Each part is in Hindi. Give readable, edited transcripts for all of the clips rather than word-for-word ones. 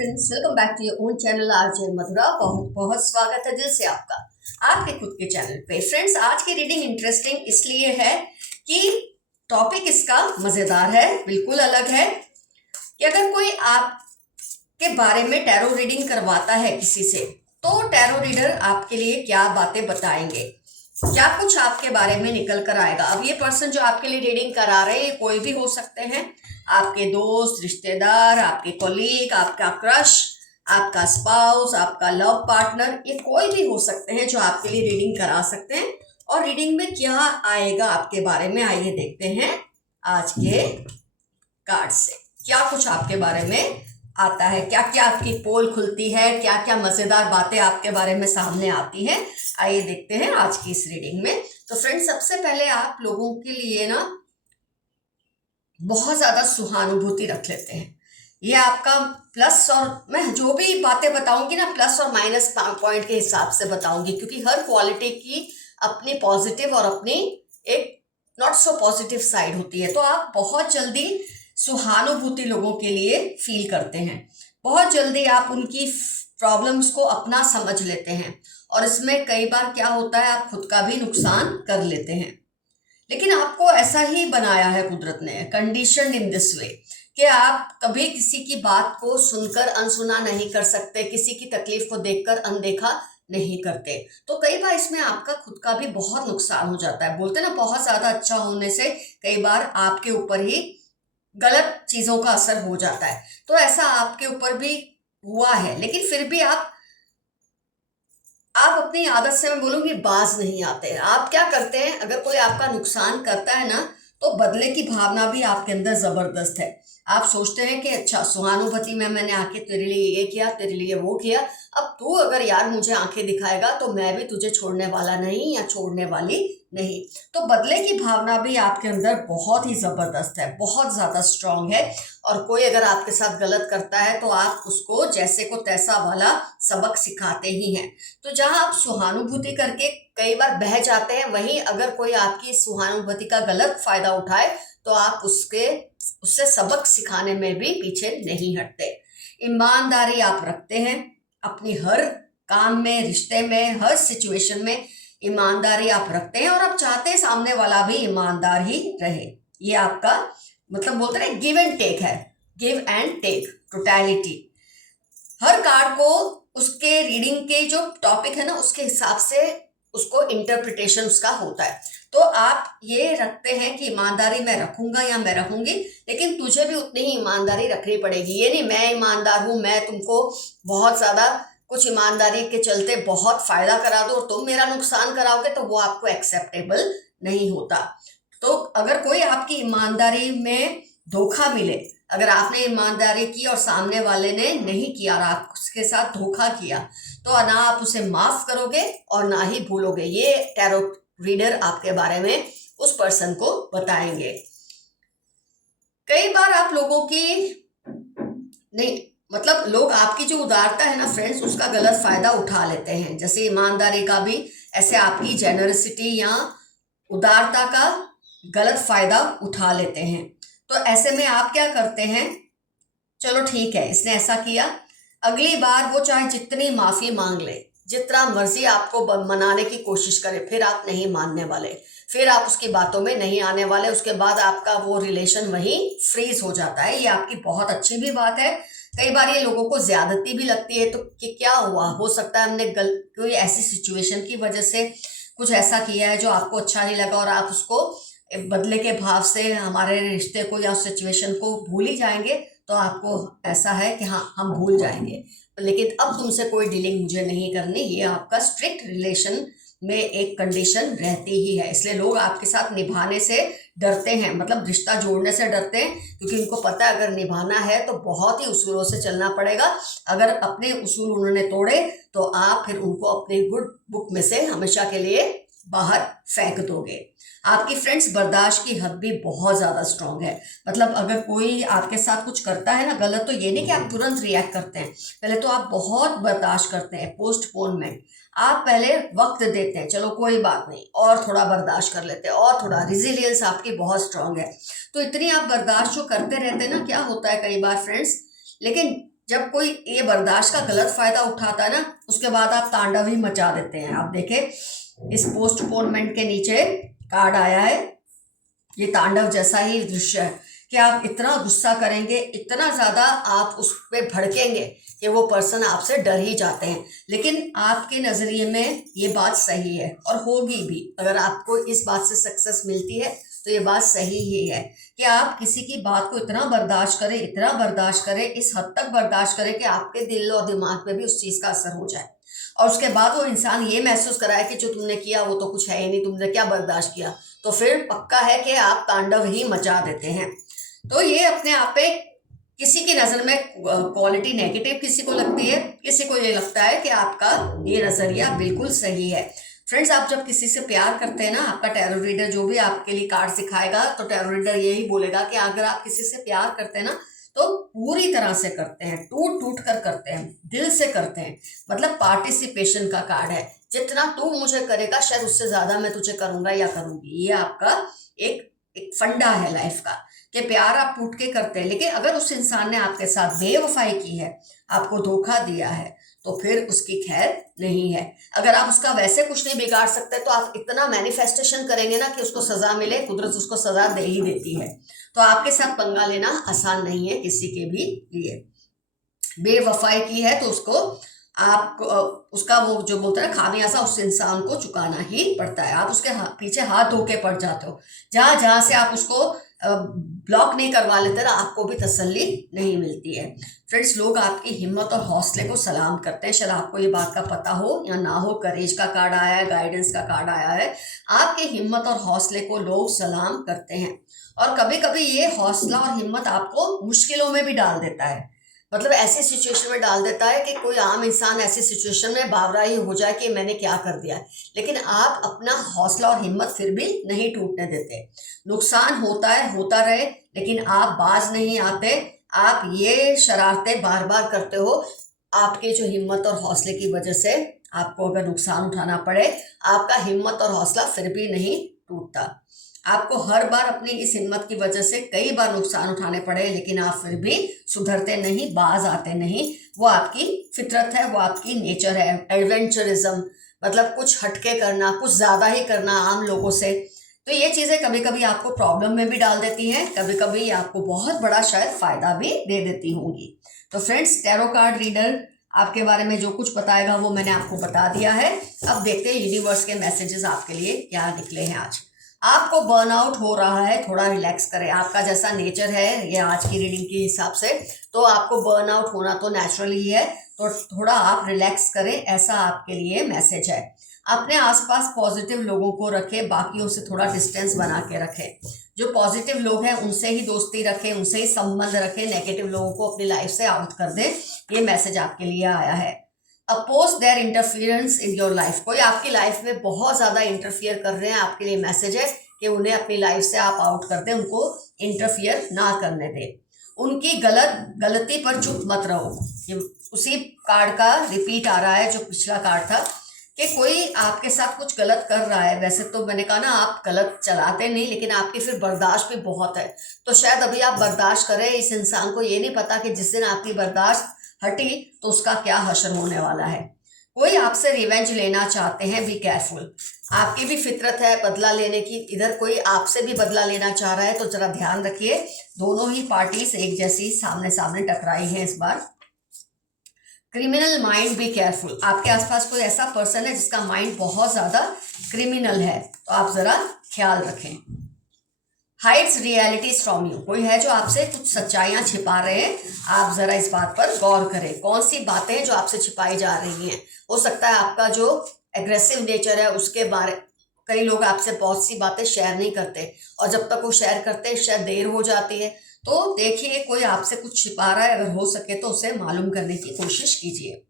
Friends, welcome back to your own channel RJ Madhura. बहुत बहुत स्वागत है दिल से आपका आपके खुद के चैनल पे। फ्रेंड्स, आज की रीडिंग इंटरेस्टिंग इसलिए है कि टॉपिक इसका मजेदार है, बिल्कुल अलग है। कि अगर कोई आपके बारे में टैरो रीडिंग करवाता है किसी से, तो टैरो रीडर आपके लिए क्या बातें बताएंगे, क्या कुछ आपके बारे में निकल कर आएगा। अब ये पर्सन जो आपके लिए रीडिंग करा रहे हैं, ये कोई भी हो सकते हैं, आपके दोस्त, रिश्तेदार, आपके कोलीग, आपका क्रश, आपका स्पाउस, आपका लव पार्टनर, ये कोई भी हो सकते हैं जो आपके लिए रीडिंग करा सकते हैं। और रीडिंग में क्या आएगा आपके बारे में, आइए देखते हैं आज के कार्ड से क्या कुछ आपके बारे में आता है, क्या क्या आपकी पोल खुलती है, क्या क्या मजेदार बातें आपके बारे में सामने आती हैं। आइए देखते हैं आज की इस रीडिंग में। तो फ्रेंड्स, सबसे पहले आप लोगों के लिए ना बहुत ज्यादा सहानुभूति रख लेते हैं। ये आपका प्लस, और मैं जो भी बातें बताऊंगी ना प्लस और माइनस पॉइंट के हिसाब से बताऊंगी, क्योंकि हर क्वालिटी की अपनी पॉजिटिव और अपनी एक नॉट सो पॉजिटिव साइड होती है। तो आप बहुत जल्दी सहानुभूति लोगों के लिए फील करते हैं, बहुत जल्दी आप उनकी प्रॉब्लम्स को अपना समझ लेते हैं, और इसमें कई बार क्या होता है, आप खुद का भी नुकसान कर लेते हैं। लेकिन आपको ऐसा ही बनाया है कुदरत ने, कंडीशन इन दिस वे, कि आप कभी किसी की बात को सुनकर अनसुना नहीं कर सकते, किसी की तकलीफ को देखकर अनदेखा नहीं करते। तो कई बार इसमें आपका खुद का भी बहुत नुकसान हो जाता है। बोलते ना, बहुत ज्यादा अच्छा होने से कई बार आपके ऊपर ही गलत चीजों का असर हो जाता है। तो ऐसा आपके ऊपर भी हुआ है, लेकिन फिर भी आप अपनी आदत से, मैं बोलूंगी, बाज नहीं आते। आप क्या करते हैं, अगर कोई आपका नुकसान करता है ना, तो बदले की भावना भी आपके अंदर जबरदस्त है। आप सोचते हैं कि अच्छा, सहानुभूति में मैंने आके तेरे लिए ये किया, तेरे लिए वो किया, अब तू अगर यार मुझे आंखें दिखाएगा तो मैं भी तुझे छोड़ने वाला नहीं या छोड़ने वाली नहीं। तो बदले की भावना भी आपके अंदर बहुत ही जबरदस्त है, बहुत ज्यादा स्ट्रांग है। और कोई अगर आपके साथ गलत करता है तो आप उसको जैसे को तैसा वाला सबक सिखाते ही हैं। तो जहां आप सहानुभूति करके कई बार बह जाते हैं, वहीं अगर कोई आपकी सहानुभूति का गलत फायदा उठाए तो आप उससे सबक सिखाने में भी पीछे नहीं हटते। ईमानदारी आप रखते हैं अपनी हर काम में, रिश्ते में, हर सिचुएशन में ईमानदारी आप रखते हैं, और आप चाहते हैं सामने वाला भी ईमानदार ही रहे। ये आपका मतलब बोलते हैं गिव एंड टेक है, गिव एंड टेक, टोटलिटी। हर कार्ड को उसके रीडिंग के जो टॉपिक है ना, उसके हिसाब से उसको इंटरप्रिटेशन उसका होता है। तो आप ये रखते हैं कि ईमानदारी मैं रखूंगा या मैं रखूंगी, लेकिन तुझे भी उतनी ही ईमानदारी रखनी पड़ेगी। ये नहीं मैं ईमानदार हूं, मैं तुमको बहुत ज्यादा कुछ ईमानदारी के चलते बहुत फायदा करा दो और तुम मेरा नुकसान कराओगे, तो वो आपको एक्सेप्टेबल नहीं होता। तो अगर कोई आपकी ईमानदारी में धोखा मिले, अगर आपने ईमानदारी की और सामने वाले ने नहीं किया और आप उसके साथ धोखा किया, तो ना आप उसे माफ करोगे और ना ही भूलोगे। ये टैरो रीडर आपके बारे में उस पर्सन को बताएंगे। कई बार आप लोगों की नहीं, मतलब लोग आपकी जो उदारता है ना फ्रेंड्स, उसका गलत फायदा उठा लेते हैं। जैसे ईमानदारी का भी, ऐसे आपकी जेनरसिटी या उदारता का गलत फायदा उठा लेते हैं। तो ऐसे में आप क्या करते हैं, चलो ठीक है इसने ऐसा किया, अगली बार वो चाहे जितनी माफी मांग ले, जितना मर्जी आपको मनाने की कोशिश करे, फिर आप नहीं मानने वाले, फिर आप उसकी बातों में नहीं आने वाले। उसके बाद आपका वो रिलेशन वहीं फ्रीज हो जाता है। ये आपकी बहुत अच्छी भी बात है। कई बार ये लोगों को ज्यादती भी लगती है, तो कि क्या हुआ, हो सकता है हमने कोई ऐसी सिचुएशन की वजह से कुछ ऐसा किया है जो आपको अच्छा नहीं लगा, और आप उसको बदले के भाव से हमारे रिश्ते को या सिचुएशन को भूल ही जाएंगे। तो आपको ऐसा है कि हाँ, हम भूल जाएंगे, लेकिन अब तुमसे कोई डीलिंग मुझे नहीं करनी। ये आपका स्ट्रिक्ट रिलेशन में एक कंडीशन रहती ही है। इसलिए लोग आपके साथ निभाने से डरते हैं, मतलब रिश्ता जोड़ने से डरते हैं, क्योंकि उनको पता है अगर निभाना है तो बहुत ही उसूलों से चलना पड़ेगा। अगर अपने उसूल उन्होंने तोड़े तो आप फिर उनको अपने गुड बुक में से हमेशा के लिए बाहर फेंक दोगे। आपकी फ्रेंड्स बर्दाश्त की हद भी बहुत ज्यादा स्ट्रांग है। मतलब अगर कोई आपके साथ कुछ करता है ना गलत, तो ये नहीं कि आप तुरंत रिएक्ट करते हैं, पहले तो आप बहुत बर्दाश्त करते हैं, पोस्टपोनमेंट। आप पहले वक्त देते हैं, चलो कोई बात नहीं, और थोड़ा बर्दाश्त कर लेते हैं, और थोड़ा रिजिलियंस आपकी बहुत स्ट्रांग है। तो इतनी आप बर्दाश्त जो करते रहते हैं ना, क्या होता है कई बार फ्रेंड्स, लेकिन जब कोई ये बर्दाश्त का गलत फायदा उठाता है ना, उसके बाद आप तांडव ही मचा देते हैं। आप देखें इस पोस्टपोनमेंट के नीचे कार्ड आया है, ये तांडव जैसा ही दृश्य है कि आप इतना गुस्सा करेंगे, इतना ज़्यादा आप उस पर भड़केंगे कि वो पर्सन आपसे डर ही जाते हैं। लेकिन आपके नज़रिए में ये बात सही है और होगी भी। अगर आपको इस बात से सक्सेस मिलती है तो ये बात सही ही है कि आप किसी की बात को इतना बर्दाश्त करें, इतना बर्दाश्त करें, इस हद तक बर्दाश्त करें कि आपके दिल और दिमाग पे भी उस चीज़ का असर हो जाए और उसके बाद वो इंसान ये महसूस कराए कि जो तुमने किया वो तो कुछ है ही नहीं, तुमने क्या बर्दाश्त किया। तो फिर पक्का है कि आप तांडव ही मचा देते हैं। तो ये अपने आप पे किसी की नज़र में क्वालिटी नेगेटिव किसी को लगती है, किसी को ये लगता है कि आपका ये नज़रिया बिल्कुल सही है। फ्रेंड्स, आप जब किसी से प्यार करते हैं ना, आपका टैरो रीडर जो भी आपके लिए कार्ड सिखाएगा, तो टैरो रीडर यही बोलेगा कि अगर आप किसी से प्यार करते हैं ना तो पूरी तरह से करते हैं, टूट टूट कर करते हैं, दिल से करते हैं। मतलब पार्टिसिपेशन का कार्ड है, जितना तू मुझे करेगा शायद उससे ज़्यादा मैं तुझे करूँगा या करूँगी। ये आपका एक फंडा है लाइफ का कि प्यार आप टूट के करते हैं। लेकिन अगर उस इंसान ने आपके साथ बेवफाई की है, आपको धोखा दिया है, तो फिर उसकी खैर नहीं है। अगर आप उसका वैसे कुछ नहीं बिगाड़ सकते तो आप इतना मैनिफेस्टेशन करेंगे ना कि उसको सज़ा मिले, कुदरत उसको सज़ा दे ही देती है। तो आपके साथ पंगा लेना आसान नहीं है किसी के भी लिए। बेवफाई की है तो उसको आप उसका वो जो बोलते हैं खामियाजा उस इंसान को चुकाना ही पड़ता है। आप उसके पीछे हाथ धो के पड़ जाते हो। जहाँ जहाँ से आप उसको ब्लॉक नहीं करवा लेते ना, आपको भी तसल्ली नहीं मिलती है। फ्रेंड्स, लोग आपकी हिम्मत और हौसले को सलाम करते हैं। शायद आपको ये बात का पता हो या ना हो। करेज का कार्ड आया है, गाइडेंस का कार्ड आया है। आपके हिम्मत और हौसले को लोग सलाम करते हैं और कभी कभी ये हौसला और हिम्मत आपको मुश्किलों में भी डाल देता है। मतलब ऐसी सिचुएशन में डाल देता है कि कोई आम इंसान ऐसी सिचुएशन में बावरा ही हो जाए कि मैंने क्या कर दिया है। लेकिन आप अपना हौसला और हिम्मत फिर भी नहीं टूटने देते। नुकसान होता है, होता रहे, लेकिन आप बाज नहीं आते। आप ये शरारतें बार बार करते हो। आपके जो हिम्मत और हौसले की वजह से आपको अगर नुकसान उठाना पड़े, आपका हिम्मत और हौसला फिर भी नहीं टूटता। आपको हर बार अपनी इस हिम्मत की वजह से कई बार नुकसान उठाने पड़े, लेकिन आप फिर भी सुधरते नहीं, बाज आते नहीं। वो आपकी फितरत है, वो आपकी नेचर है। एडवेंचरिज्म मतलब कुछ हटके करना, कुछ ज़्यादा ही करना आम लोगों से। तो ये चीज़ें कभी कभी आपको प्रॉब्लम में भी डाल देती हैं, कभी कभी आपको बहुत बड़ा शायद फ़ायदा भी दे देती होंगी। तो फ्रेंड्स, टैरो कार्ड रीडर आपके बारे में जो कुछ बताएगा वो मैंने आपको बता दिया है। अब देखते हैं यूनिवर्स के मैसेजेस आपके लिए क्या निकले हैं आज। आपको बर्नआउट हो रहा है, थोड़ा रिलैक्स करें। आपका जैसा नेचर है ये आज की रीडिंग के हिसाब से, तो आपको बर्नआउट होना तो नेचुरल ही है। तो थोड़ा आप रिलैक्स करें, ऐसा आपके लिए मैसेज है। अपने आसपास पॉजिटिव लोगों को रखें, बाकियों से थोड़ा डिस्टेंस बना के रखें। जो पॉजिटिव लोग हैं उनसे ही दोस्ती रखें, उनसे ही संबंध रखें। नेगेटिव लोगों को अपनी लाइफ से आउट कर दें। ये मैसेज आपके लिए आया है। Oppose their interference in your life. कोई आपकी लाइफ में बहुत ज़्यादा इंटरफियर कर रहे हैं, आपके लिए मैसेज है कि उन्हें अपनी लाइफ से आप आउट कर दें, उनको इंटरफियर ना करने दें। उनकी गलती पर चुप मत रहो। ये उसी कार्ड का रिपीट आ रहा है जो पिछला कार्ड था कि कोई आपके साथ कुछ गलत कर रहा है। वैसे तो मैंने कहा ना, आप गलत चलाते नहीं, लेकिन आपकी फिर बर्दाश्त भी बहुत है। तो शायद अभी आप बर्दाश्त करें। इस इंसान को ये नहीं पता कि जिस दिन आपकी बर्दाश्त हटी तो उसका क्या हश्र होने वाला है। कोई आपसे रिवेंज लेना चाहते हैं, बी केयरफुल। आपकी भी फितरत है बदला लेने की। इधर कोई आपसे भी बदला लेना चाह रहा है, तो जरा ध्यान रखिए। दोनों ही पार्टीज एक जैसी सामने सामने टकराई हैं इस बार। Criminal mind, be careful. आपके आसपास कोई ऐसा पर्सन है जिसका माइंड बहुत ज़्यादा क्रिमिनल है, तो आप ज़रा ख्याल रखें। Hides realities from you. कोई है जो आपसे कुछ सच्चाइयाँ छिपा रहे हैं, आप ज़रा इस बात पर गौर करें। कौन सी बातें जो आपसे छिपाई जा रही हैं। हो सकता है आपका जो एग्रेसिव नेचर है उसके बारे कई लोग आपसे बहुत सी बातें शेयर नहीं करते, और जब तक वो शेयर करते हैं शायद देर हो जाती है। तो देखिए, कोई आपसे कुछ छिपा रहा है, अगर हो सके तो उसे मालूम करने की कोशिश कीजिए।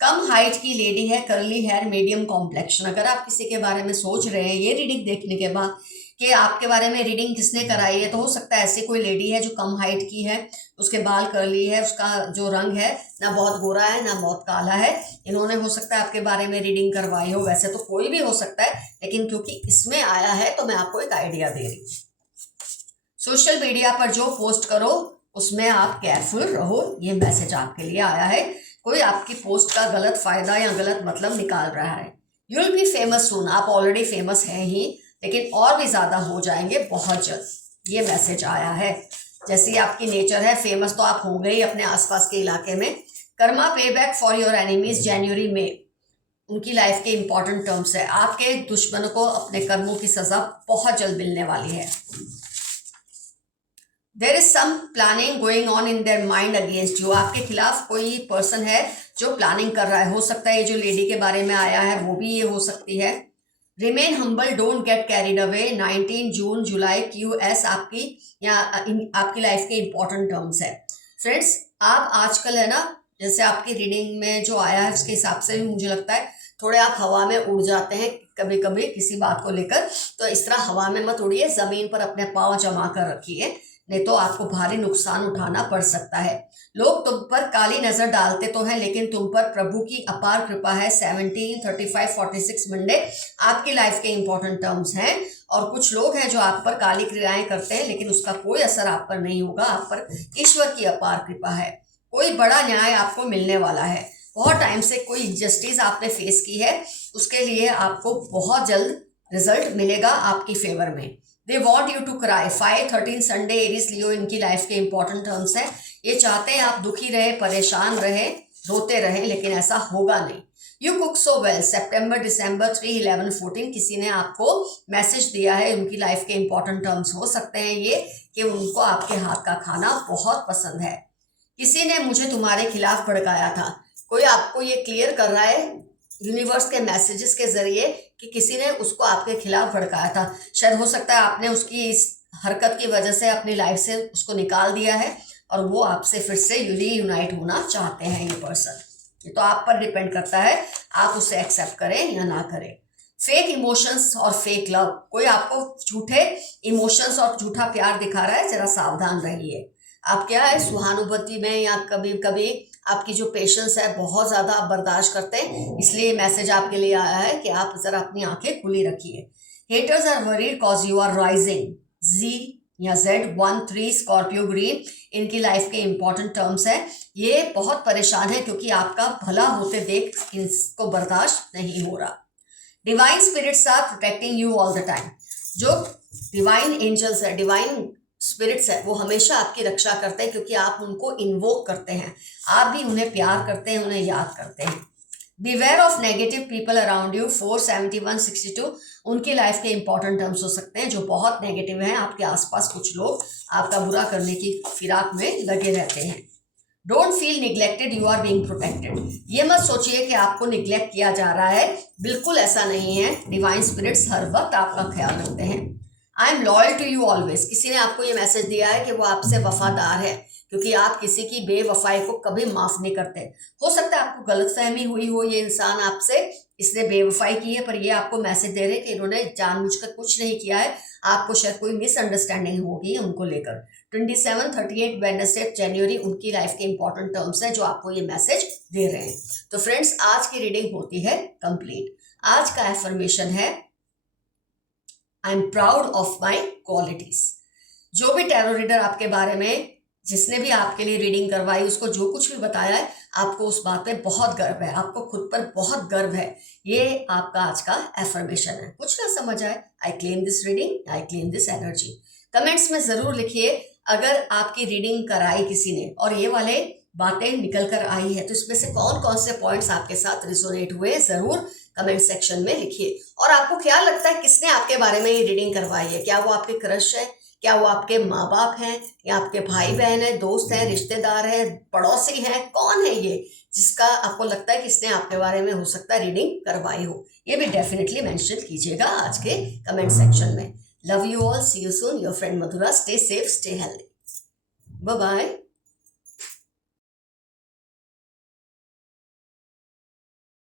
कम हाइट की लेडी है, कर्ली हेयर, मीडियम कॉम्प्लेक्शन। अगर आप किसी के बारे में सोच रहे हैं ये रीडिंग देखने के बाद कि आपके बारे में रीडिंग किसने कराई है, तो हो सकता है ऐसी कोई लेडी है जो कम हाइट की है, उसके बाल कर्ली है, उसका जो रंग है ना बहुत गोरा है ना बहुत काला है। इन्होंने हो सकता है आपके बारे में रीडिंग करवाई हो। वैसे तो कोई भी हो सकता है, लेकिन क्योंकि इसमें आया है तो मैं आपको एक आइडिया दे रही हूँ। सोशल मीडिया पर जो पोस्ट करो उसमें आप केयरफुल रहो। ये मैसेज आपके लिए आया है। कोई आपकी पोस्ट का गलत फायदा या गलत मतलब निकाल रहा है। यू विल बी फेमस सून। आप ऑलरेडी फेमस हैं ही, लेकिन और भी ज़्यादा हो जाएंगे बहुत जल्द। ये मैसेज आया है। जैसी आपकी नेचर है, फेमस तो आप हो गए ही अपने आसपास के इलाके में। कर्मा पे बैक फॉर योर एनिमीज जनवरी में, उनकी लाइफ के इंपॉर्टेंट टर्म्स है। आपके दुश्मनों को अपने कर्मों की सजा बहुत जल्द मिलने वाली है। There is some planning going on in their mind against you. आपके खिलाफ कोई पर्सन है जो प्लानिंग कर रहा है। हो सकता है ये जो लेडी के बारे में आया है वो भी ये हो सकती है। Remain humble, don't get carried away. 19 June July QS आपकी या आपकी लाइफ के इंपॉर्टेंट टर्म्स है। फ्रेंड्स, आप आजकल है ना, जैसे आपकी रीडिंग में जो आया है उसके हिसाब से भी मुझे लगता है थोड़े आप हवा में उड़ जाते हैं कभी कभी किसी बात को लेकर। तो इस तरह हवा में मत उड़िए, जमीन पर अपने पाँव जमा कर रखिए, नहीं तो आपको भारी नुकसान उठाना पड़ सकता है। लोग तुम पर काली नजर डालते तो हैं, लेकिन तुम पर प्रभु की अपार कृपा है। 17, 35, 46 मंडे आपकी लाइफ के इंपॉर्टेंट टर्म्स हैं। और कुछ लोग हैं जो आप पर काली क्रियाएं करते हैं, लेकिन उसका कोई असर आप पर नहीं होगा। आप पर ईश्वर की अपार कृपा है। कोई बड़ा न्याय आपको मिलने वाला है। बहुत टाइम से कोई इनजस्टिस आपने फेस की है, उसके लिए आपको बहुत जल्द रिजल्ट मिलेगा आपकी फेवर में। They want you to cry. 5-13 Sunday Aries Leo इनकी लाइफ के इंपॉर्टेंट टर्म्स हैं। ये चाहते हैं आप दुखी रहे, परेशान रहे, रोते रहें, लेकिन ऐसा होगा नहीं। You cook so well. सितंबर, दिसंबर 3, 11, 14 किसी ने आपको मैसेज दिया है। उनकी लाइफ के इंपॉर्टेंट टर्म्स हो सकते हैं ये कि उनको आपके हाथ का खाना बहुत पसंद है। किसी ने मुझे तुम्हारे खिलाफ भड़काया था। कोई आपको ये क्लियर कर रहा है यूनिवर्स के मैसेजेस के जरिए कि किसी ने उसको आपके खिलाफ भड़काया था। शायद हो सकता है आपने उसकी इस हरकत की वजह से अपनी लाइफ से उसको निकाल दिया है और वो आपसे फिर से रीयूनाइट होना चाहते हैं ये पर्सन। ये तो आप पर डिपेंड करता है आप उसे एक्सेप्ट करें या ना करें। फेक इमोशंस और फेक लव। कोई आपको झूठे इमोशंस और झूठा प्यार दिखा रहा है, जरा सावधान रहिए। आप क्या है सहानुभूति में या कभी कभी आपकी जो पेशेंस है बहुत ज़्यादा आप बर्दाश्त करते हैं, इसलिए मैसेज आपके लिए आया है कि आप ज़रा अपनी आंखें खुली रखिए। Haters are worried cause you are rising. Z या Z13 स्कॉर्पियो ग्रीन इनकी लाइफ के इंपॉर्टेंट टर्म्स है। ये बहुत परेशान है क्योंकि आपका भला होते देख इसको बर्दाश्त नहीं हो रहा। Divine spirits are protecting you all the time. जो डिवाइन एंजल्स है, डिवाइन स्पिरिट्स है, वो हमेशा आपकी रक्षा करते हैं क्योंकि आप उनको इन्वोक करते हैं। आप भी उन्हें प्यार करते हैं, उन्हें याद करते हैं। Beware of negative people around you. 47162 उनकी लाइफ के इंपॉर्टेंट टर्म्स हो सकते हैं जो बहुत नेगेटिव हैं। आपके आसपास कुछ लोग आपका बुरा करने की फिराक में लगे रहते हैं। Don't feel neglected, you are being protected. ये मत सोचिए कि आपको निग्लेक्ट किया जा रहा है, बिल्कुल ऐसा नहीं है। डिवाइन स्पिरिट्स हर वक्त आपका ख्याल रखते हैं। I am loyal to you always. किसी ने आपको ये मैसेज दिया है कि वो आपसे वफादार है क्योंकि आप किसी की बेवफाई को कभी माफ नहीं करते। हो सकता है आपको गलतफहमी हुई हो, ये इंसान आपसे इसने बेवफाई की है, पर ये आपको मैसेज दे रहे हैं कि इन्होंने जानबूझकर कुछ नहीं किया है। आपको शायद कोई मिसअंडरस्टैंडिंग होगी उनको लेकर। 27, 38 वेडनेसडे जनवरी उनकी लाइफ के इंपॉर्टेंट टर्म्स हैं जो आपको ये मैसेज दे रहे हैं। तो फ्रेंड्स, आज की रीडिंग होती है कंप्लीट। आज का एफर्मेशन है I am proud of my qualities. जो भी टैरो रीडर आपके बारे में, जिसने भी आपके लिए रीडिंग करवाई, उसको जो कुछ भी बताया है, आपको उस बात पे बहुत गर्व है, आपको खुद पर बहुत गर्व है। ये आपका आज का एफर्मेशन है। कुछ ना समझ आए, I claim this reading, I claim this energy. Comments में जरूर लिखिए अगर आपकी रीडिंग कराई किसी ने और ये वाले बातें निकल कर आई है तो इसमें से कौन कौन से पॉइंट्स आपके साथ रिजोनेट हुए, जरूर कमेंट सेक्शन में लिखिए। और आपको क्या लगता है किसने आपके बारे में ये रीडिंग करवाई है? क्या वो आपके क्रश है, क्या वो आपके माँ बाप हैं, या आपके भाई बहन हैं, दोस्त हैं, रिश्तेदार हैं, पड़ोसी हैं? कौन है ये जिसका आपको लगता है कि इसने आपके बारे में हो सकता है रीडिंग करवाई हो? ये भी डेफिनेटली मेंशन कीजिएगा आज के कमेंट सेक्शन में। Love you all, see you soon, your friend Madhura. Stay safe, stay healthy, bye bye.